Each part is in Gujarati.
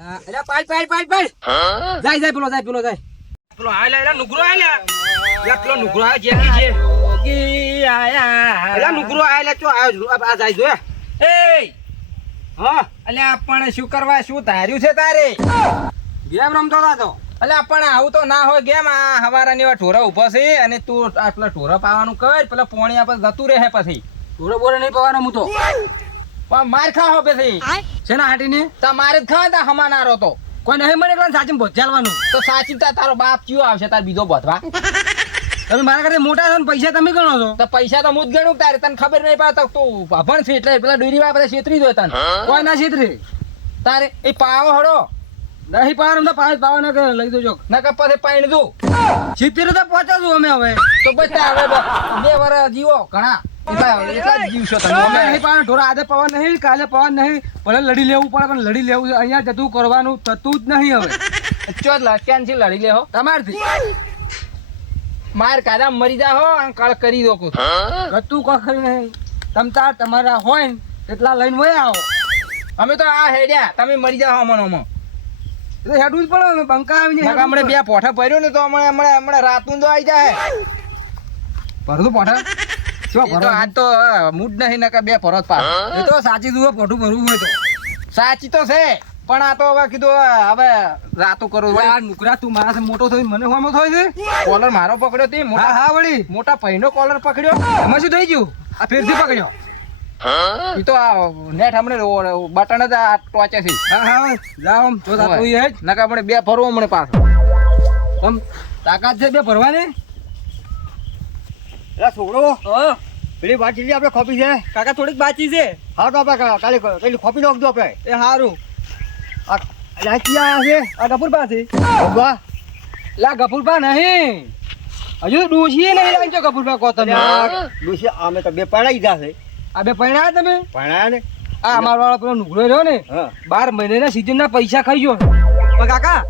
અરે પાડ જાય પેલો જાય પેલો આયલા નુગરો આયલા પેલો નુગરો આયો જેકી છે ઓકી આયા એલા નુગરો આયલા ચો આયો આ જાય જો એ હા અલ્યા પણ શું કરવા શું ધાર્યું છે તારે ગેમ રમતો હતો અલ્યા પણ આવું તો ના હોય ગેમ આ હવારાની વા ઢોરા ઉભો છે અને તું આટલા ઢોરા પાવાનું કર પેલા પોણી આપણે જતું રહે પછી ઢોરા બોરે નહીં પાવાનો હું તો પણ માર ખાવો પછી છે ને હાટીની તમારે જ ખાવા તા હમાનારો તો કોઈ નહીં મને એકલા સાચી બોચાલવાનું તો સાચી તારો બાપ કયો આવશે તાર બીજો બોધવા તમે મારા કરતા મોટા છો ને પૈસા તમે ગણો છો તો પૈસા તો હું જ ગણું તારે તને ખબર નહીં પડે તું ભણ છે એટલે પેલા ડોરી વાળા બધા છેતરી દો તને કોઈ ના છેતરી તારે એ પાવો હડો નહીં પાવાનો તો પાવ ના લઈ દો ના કે પછી પાણી દઉં છેતરી તો પહોંચો છું અમે હવે તો બચા હવે 2 વર્ષ જીવો ઘણા એટલા જ જીવશો તમે નહીં પાવાનો ઢોરા આજે પવા નહીં કાલે પવા નહીં ભલે લડી લેવું પડે પણ લડી લેવું છે અહીંયા જતું કરવાનું થતું જ નહીં હવે ચો ક્યાંથી લડી લેવો તમારથી માર કાદા મરી જા હો અને કાળ કરી દો ગતું કખરી નહીં તમતાર તમારા હોય ને એટલા લઈને વયા આવો અમે તો આ હેડ્યા તમે મરી જાઓ અમોમાં એટલે હેડવું જ પડે અમે બંકા આવીને હમણાં 2 પોઠા ભર્યો ને તો હમણાં રાતનું તો આવી જાય ભરતું પોઠા શું ભરો આજ તો મૂડ નહીં નકા 2 ભરત પા એ તો સાચી દુઓ પોઠું ભરવું હોય તો સાચી તો છે પણ આ તો હવે કીધું હવે રાતો કરો આ નુકરા તું મારા મોટો થઈ મને હોમો થાય છે કોલર મારો પકડ્યો તે મોટા હા વળી મોટા પૈનો કોલર પકડ્યો એમાં શું થઈ ગયું આ ફેરથી પકડ્યો ઈ તો આ નેટ હમણે બટન જ આ ટોચે છે હા જાવ તો તું એ જ નકા આપણે 2 ભરવો હમણે પાછો આમ તાકાત છે 2 ભરવાની એ છોકરો પેલી બાચી આપણે ખોપી છે કાકા થોડીક બાચી છે હા તો આપણે કાલે પેલી ખોપી નાખજો આપણે એ સારું આ ક્યાં છે આ ગફુરબા છે વાહ લા ગફુરબા નહીં હજુ ડોશી નહીં લાગજો ગફુરબા કો તમે ડોશી અમે તો 2 પડાઈ ગયા છે આ 2 પૈણા તમે પડાયા ને આ અમારો વાળો પેલો નુકરો રહ્યો ને હા 12 મહિનાના સીઝન ના પૈસા ખાઈ ગયો પણ કાકા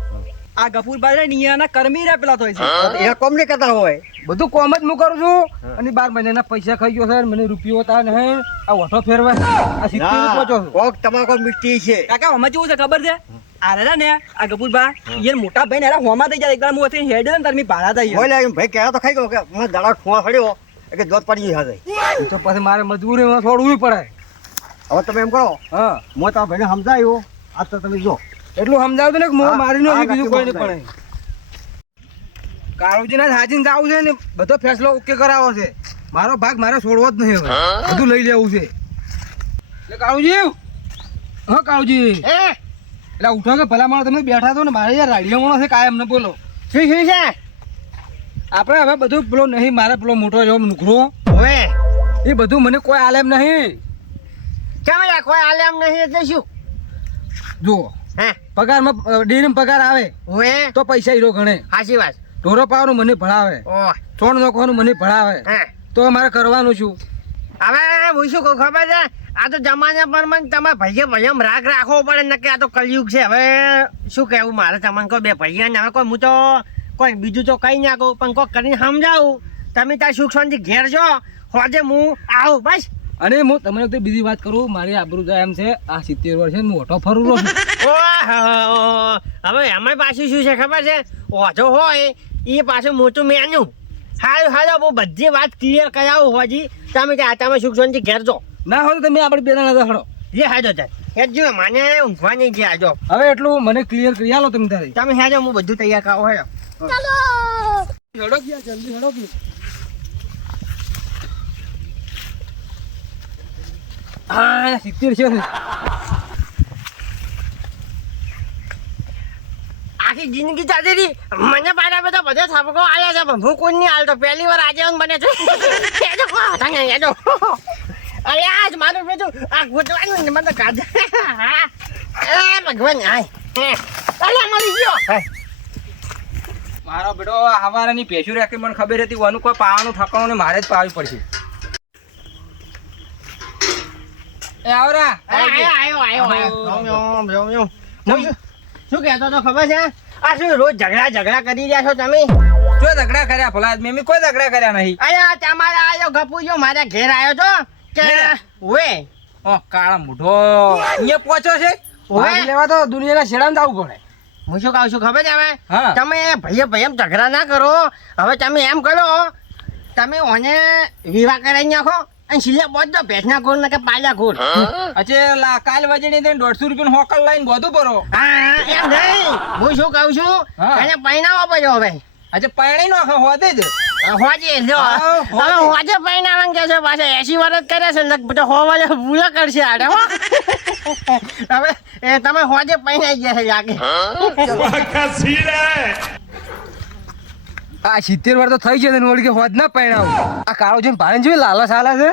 આ ગફુરબા રે નિયાના કર્મી રે પેલા થાય છે એ કોમ ને કરતા હોય બધું કોમ જ હું કરું છું અને 12 મહિનાના પૈસા ખાઈ ગયો છે મને રૂપિયો તા નહીં આ ઓઠો ફેરવા આ 70 પહોંચો છું કોક તમાકો મિસ્ટી છે કાકા અમે કેવું છે ખબર છે આરે ને આ ગપુરબા યાર મોટા ભાઈ ને એરા હોમાં થઈ જાય એકદમ હું હતી હેડ ને તાર મી ભાડા થઈ હોય લે ભાઈ કહેતો ખાઈ ગયો કે મને દાડા ખોવા પડ્યો કે દોત પડી હશે તો પછી મારે મજબૂરીમાં છોડવું પડે હવે તમે એમ કરો હા હું તમારા ભાઈને સમજાયો આ તો તમે જો એટલું સમજાવતું ને કે મોં મારીને હવે બીજું કોઈ નહીં પડે કાળુજીના હાજીને જાવું છે ને બધો ફેસલો ઓકે કરાવો છે મારો ભાગ મારે છોડવો જ નહીં હવે બધું લઈ લેવું છે એટલે કાળુજી હા કાળુજી એટલે ઉઠો કે ભલા માણસ તમે બેઠા છો ને મારે યાર રાડિયો માણસ છે કાયમ ને બોલો શું શું છે આપણે હવે બધું પેલો નહીં મારે પેલો મોટો એવો નુકરો હવે એ બધું મને કોઈ આલેમ નહીં કેમ કોઈ આલેમ નહીં એટલે શું જુઓ હે પગારમાં ડેરી પગાર આવે હવે તો પૈસા હીરો ગણે સાચી વાત ઢોરો પાવાનું મને ભણાવે ઓહ છોડ નાખવાનું મને ભણાવે હે તો મારે કરવાનું શું હવે હું શું કહું ખબર છે આ તો જમાના પર તમારે ભાઈએ રાગ રાખવો પડે ને કે આ તો કલયુગ છે હવે શું કહેવું મારે તમને કોઈ 2 ભાઈ ને હવે કોઈ હું તો કોઈ બીજું તો કઈ ના કહું પણ કોઈ કરીને સમજાવું તમે ત્યાં સુખ શાંતિ ઘેર છો હોજે હું આવું બસ અને હું તમને તો બીજી વાત કરું મારી આબરૂ જાય એમ છે આ 70 વર્ષે હું ઓટો ફરું છું હવે એમાં પાછું શું છે ખબર છે ઓછો હોય એ પાછું મોટું મેન્યુ હાલ હાલ હું બધી વાત ક્લિયર કરાવું હોજી તમે કે તમે સુખ શાંતિ ઘેર છો ના હોય તો તમે આપણે બે જણા હડો જે હાજો થાય જો મને ઊંઘવા નહીં ગયા જો હવે એટલું મને ક્લિયર કરી આલો તમે તારે તમે હેજો હું બધું તૈયાર કરો હેજો હડો ગયા જલ્દી હડો ગયા હા 70 છે આખી જિંદગી ચાલી રહી મને પાડા બધા બધા છાપકો આવ્યા છે પણ હું કોઈ નહીં હાલતો પહેલી વાર આજે બને છે હેજો હેજો અરે આજ મારું બેટું આ ગોતવાનું ને મને કાઢે એ ભગવાન આય અરે મળી ગયો મારો બેટો હવારાની ભેંસું રાખી મને ખબર હતી વાનું કોઈ પાવાનું ઠકાણું ને મારે જ પાવી પડશે એ આવરા આયો શું કહેતો તો ખબર છે આ શું રોજ ઝઘડા કરી રહ્યા છો તમે જો ઝઘડા કર્યા ભલા મેં કોઈ ઝઘડા કર્યા નહીં અરે તમારે આયો ગપુજો મારા ઘેર આવ્યો છો કે ઓએ ઓ કાળા મૂઢો અહીંયા પહોંચ્યો છે ભાગ લેવા તો દુનિયાના છેડામાં જવું પડે. હું શું કહું છું ખબર છે હવે હા. તમે ભાઈએ ભાઈ એમ ઝઘડા ના કરો. હવે તમે એમ કરો તમે ઓને વિવાહ કરાવી નાખો અને છેલ્લે બધો ભેંસના ગોળ ને કે પાલ્યા ગોળ. અચ્છા કાલ વજણી દઈને 150 રૂપિયા હોકલ લાઈન બધું ભરો. હા એમ નહીં હું શું કહું છું હા. એને પૈણાવો પડ્યો હવે આજે પાણી નો હોદે જ હોજે જો હા, હોજે. તમે હોજે પૈણાવાનું કે છે પાછા 80 વર્ષ કરે છે ને બધા હોવાલે ભૂલા કરશે આડે હો. હવે એ તમે હોજે પૈણાઈ ગયા છે લાગે. આ 70 વાર તો થઈ છે ને વળી કે હોદ ના પૈણાવ. આ કાળો જોઈને ભાણે જોઈ લાલચ આલે છે.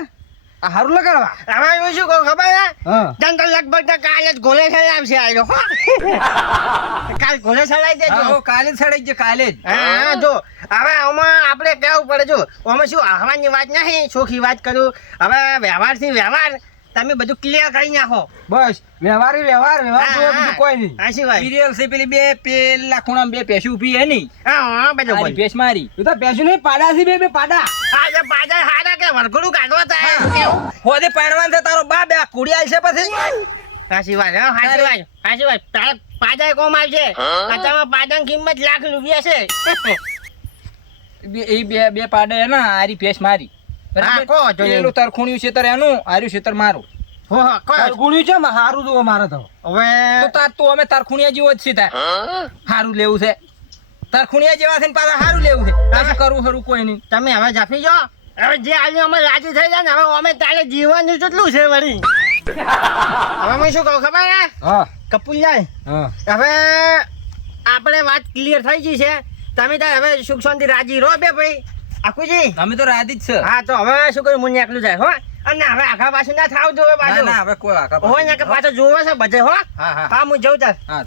આ હારું લગાડવા. હવે હું શું કહું ખબર છે હા. તને તો લગભગ તો કાલે જ ગોલે ચડાવશે આયો હો. કાલ ગોલે ચડાવી દેજો. હા, કાલે જ સડાઈ છે કાલે જ. હા જો હવે આમાં આપણે કહેવું પડે જો આમાં શું આહવાની વાત નહીં ચોખ્ખી વાત કરું હવે વ્યવહારથી વ્યવહાર તમે બધું ક્લિયર કરી નાખો. બસ વ્યવહાર વ્યવહાર જોવા બીજું કોઈ નહીં. હાચી વાત. સિરિયલ છે પેલી બે પેલા ખૂણામાં બે પેશી ઊભી હે નહીં. હા બધું આની બોલ. ભેંસ મારી. તું તો પેશી નહીં પાડા છે બે પાડા. આજે પાછા હારા કે વરઘોડું કાઢવા થાય કેવું. હોદે પાડવાન છે તારો બાપ આ કુડિયાલ છે પછી. હાચી વાત હા હાચી વાત હાચી વાત તારે પાછા કોમ આવશે કચામાં પાડાની કિંમત લાખ રૂપિયા છે. એ બે પાડે હે ને આરી ભેંસ મારી. હા, કહો જો. પેલું તરખુણ્યું છેતર એનું આર્યું છેતર મારું. હો હો કોઈ તરખુણ્યું છે માં હારું જોવો મારે તો. હવે તો તાર તો અમે તરખુણિયા જેવો જ છે તાર. હારું લેવું છે. તરખુણિયા જેવા છે ને પાછા હારું લેવું છે. પાછું કરવું ખરું કોઈ નહીં. તમે હવે જફી જાઓ હવે જે આજે અમે રાજી થઈ જાય ને હવે અમે તારે જીવવાનું કેટલું છે વળી. હવે હું શું કહું ખબર હે હા કપૂરલાલ હા. હવે આપણે વાત ક્લિયર થઈ ગઈ છે તમે તાર હવે સુખ શાંતિ રાજી રહો બે ભાઈ આખુજી. અમે તો રાજી જ છે. હા તો હવે શું કર્યું મું એકલું જાય હો અને હવે આખા પાછું ના થાવ જોવે ના પાછું ના હવે કોઈ વાકા હોય ને કે પાછો જોવે છે બધે હો. હા હા હા હું જઉં તાર. હા.